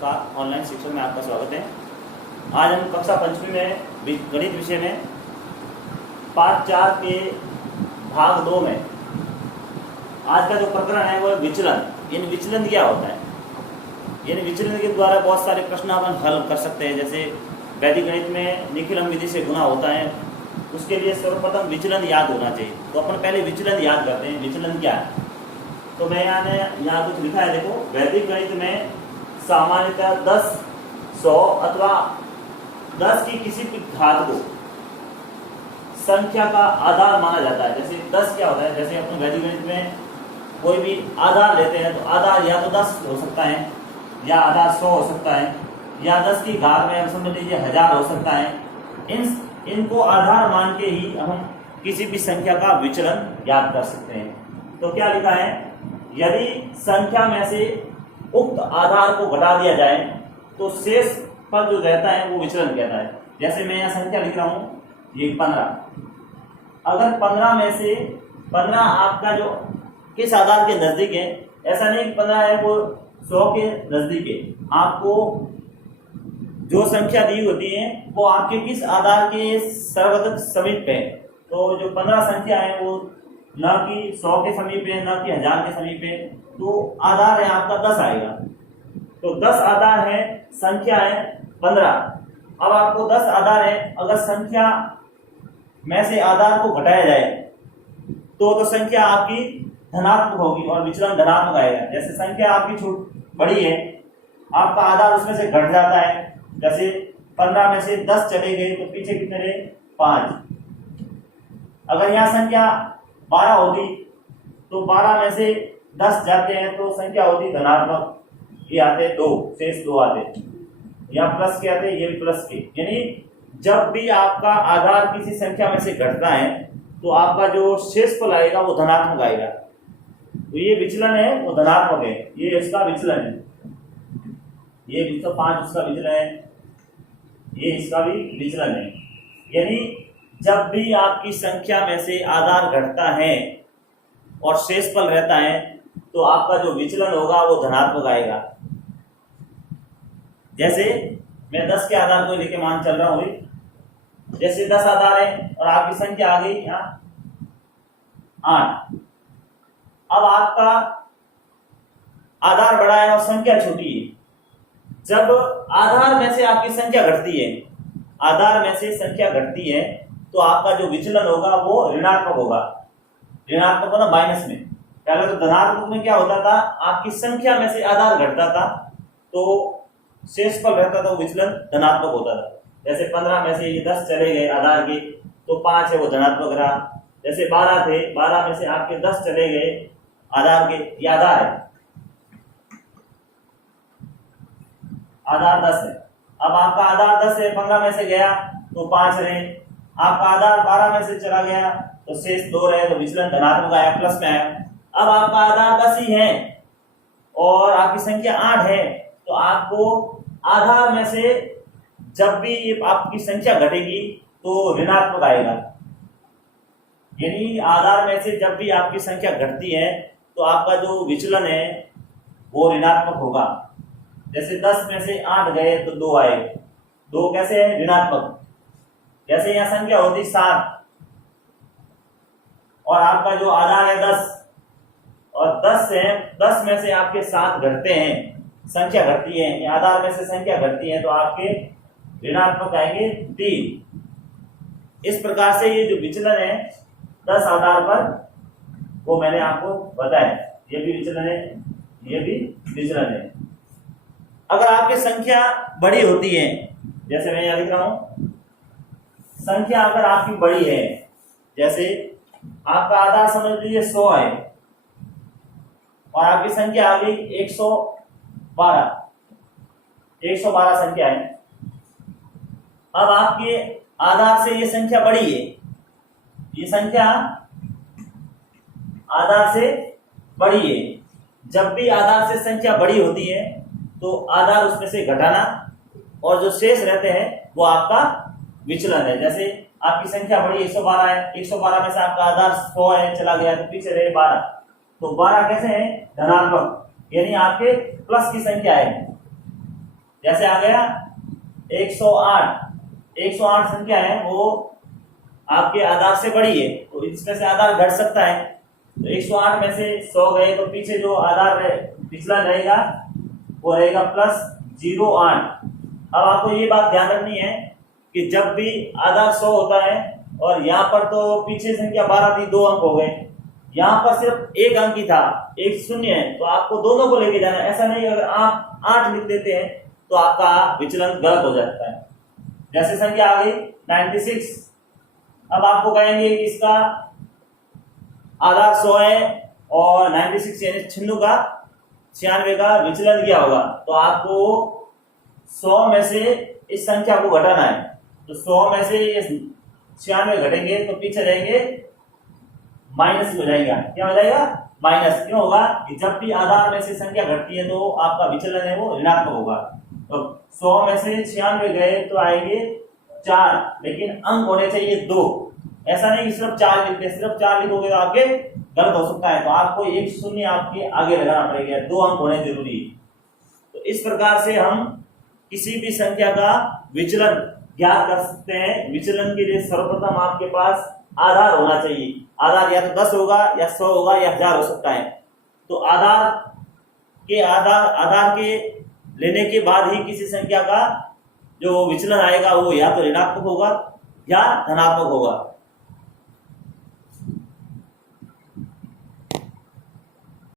नमस्कार। ऑनलाइन शिक्षण में आपका स्वागत है। आज हम कक्षा पंचमी में गणित विषय में पाठ 4 के भाग 2 में आज का जो प्रकरण है वो विचलन। इन विचलन क्या होता है? इन विचलन के द्वारा बहुत सारे प्रश्न अपन हल कर सकते हैं। जैसे वैदिक गणित में निखिलम विधि से गुणा होता है, उसके लिए सर्वप्रथम विचलन याद होना चाहिए। तो अपन पहले विचलन याद करते हैं। विचलन क्या है? तो मैं यहाँ कुछ लिखा है, देखो। वैदिक गणित में सामान्यतः 10, 100 अथवा 10 की किसी भी घात को संख्या का आधार माना जाता है। जैसे 10 क्या होता है? जैसे अपन वैदिक गणित में कोई भी आधार लेते हैं तो आधार या तो 10 हो सकता है, या आधार 100 हो सकता है, या 10 की घात में समझ लीजिए 1000 हो सकता है। इनको आधार मान के ही हम किसी भी संख्या का विचलन याद कर सकते हैं। तो क्या लिखा है? यदि संख्या में से उक्त आधार को घटा दिया जाए तो शेष पर जो रहता है वो विचलन कहता है। जैसे मैं यहाँ संख्या लिख रहा हूँ, ये 15। अगर 15 में से 15 आपका जो किस आधार के नजदीक है, ऐसा नहीं कि 15 है वो 100 के नजदीक है। आपको जो संख्या दी होती है वो आपके किस आधार के सर्वाधिक समीप है। तो जो 15 संख्या है वो न कि 100 के समीप है, न कि 1000 के समीप है, तो आधार है आपका 10 आएगा। तो 10 आधार है, संख्या है 15। अब आपको 10 आधार है, अगर संख्या में से आधार को घटाया जाए तो संख्या आपकी धनात्मक होगी और विचलन धनात्मक आएगा। जैसे संख्या आपकी बड़ी है, आपका आधार उसमें से घट जाता है। जैसे 15 में से 10 चले गए तो पीछे कितने रहे? 5। अगर यहाँ संख्या 12 होती तो 12 में से 10 जाते हैं तो संख्या होती धनात्मक, ये आते 2, शेष 2 आते, या प्लस के आते, ये भी प्लस के। यानी जब भी आपका आधार किसी संख्या में से घटता है तो आपका जो शेषफल आएगा वो धनात्मक आएगा। तो ये विचलन है, वो धनात्मक है, ये इसका विचलन है। ये 105 उसका विचलन है, ये इसका भी विचलन है। यानी जब भी आपकी संख्या में से आधार घटता है और शेषफल रहता है तो आपका जो विचलन होगा वो धनात्मक आएगा। जैसे मैं 10 के आधार को लेके मान चल रहा हूँ। जैसे 10 आधार है और आपकी संख्या आ गई यहाँ 8। अब आपका आधार बड़ा है और संख्या छोटी है। जब आधार में से आपकी संख्या घटती है, आधार में से संख्या घटती है तो आपका जो विचलन होगा वो ऋणात्मक होगा। ऋणात्मक होना माइनस में। पहले तो धनात्मक में क्या होता था, आपकी संख्या में से आधार घटता था तो शेषफल रहता था, विचलन धनात्मक होता था। जैसे 15 में से ये 10 चले गए आधार के तो 5 है वो धनात्मक रहा। जैसे 12 थे, 12 में से आपके 10 चले गए आधार के, ये आधार है, आधार 10 है। अब आपका आधार 10 है, 15 में से गया तो 5 रहे। आपका आधार 12 में से चला गया तो शेष 2 रहे, तो विचलन धनात्मक आया, प्लस में आया। अब आपका आधार 10 ही है और आपकी संख्या 8 है तो आपको आधार में से जब भी आपकी संख्या घटेगी तो ऋणात्मक आएगा। यानी आधार में से जब भी आपकी संख्या घटती है तो आपका जो विचलन है वो ऋणात्मक होगा। जैसे 10 में से 8 गए तो 2 आए। 2 कैसे है? ऋणात्मक। जैसे यहाँ संख्या होती 7 और आपका जो आधार है 10 और 10 है, 10 में से आपके 7 घटते हैं, संख्या घटती है, आधार में से संख्या घटती है तो आपके ऋणात्मक आएंगे 3। इस प्रकार से ये जो विचलन है 10 आधार पर वो मैंने आपको बताया, ये भी विचलन है, ये भी विचलन है। अगर आपकी संख्या बड़ी होती है, जैसे मैं यहाँ लिख रहा हूं, संख्या अगर आपकी बड़ी है, जैसे आपका आधार समझ लीजिए 100 है और आपकी संख्या आ गई 112 संख्या है। अब आपके आधार से ये संख्या बड़ी है, ये संख्या आधार से बड़ी है। जब भी आधार से संख्या बड़ी होती है तो आधार उसमें से घटाना और जो शेष रहते हैं वो आपका विचलन है। जैसे आपकी संख्या बड़ी 112 है, 112 में से आपका आधार 100 है, चला गया तो पीछे रहे 12, तो 12 कैसे है? धनात्मक, यानी आपके प्लस की संख्या है। जैसे आ गया 108। 108 संख्या है वो आपके आधार से बड़ी है, तो इसमें से आधार घट सकता है। तो 108 में से 100 गए तो पीछे जो आधार पिछला रहेगा वो रहेगा +08। अब आपको ये बात ध्यान रखनी है कि जब भी आधार 100 होता है और यहाँ पर तो पीछे संख्या 12 थी, 2 अंक हो गए, यहाँ पर सिर्फ 1 अंक ही था, एक शून्य है, तो आपको दोनों को लेके जाना। ऐसा नहीं अगर आप 8 लिख देते हैं तो आपका विचलन गलत हो जाता है। जैसे संख्या आ गई 96। अब आपको कहेंगे कि इसका आधार 100 है और 96 यानी 96 का विचलन क्या होगा, तो आपको 100 में से इस संख्या को घटाना है। तो 100 में से ये 96 घटेंगे तो पीछे रहेंगे माइनस हो जाएगा। क्या हो जाएगा? माइनस। क्यों होगा कि जब भी आधार में से संख्या घटती है तो आपका विचलन है वो ऋणात्मक होगा। तो 100 में से 96 गए तो आएंगे 4, लेकिन अंक होने चाहिए 2। ऐसा नहीं कि सिर्फ 4 लिखते, सिर्फ 4 लिखोगे तो आपके गलत हो सकता है, तो आपको एक शून्य आपके आगे लगाना पड़ेगा, 2 अंक होने जरूरी है। तो इस प्रकार से हम किसी भी संख्या का विचलन ज्ञात कर सकते हैं। विचलन के लिए सर्वप्रथम आपके पास आधार होना चाहिए। आधार या तो 10 होगा या 100 होगा या 1000 हो सकता है। तो आधार के लेने के बाद ही किसी संख्या का जो विचलन आएगा वो या तो ऋणात्मक होगा या धनात्मक होगा।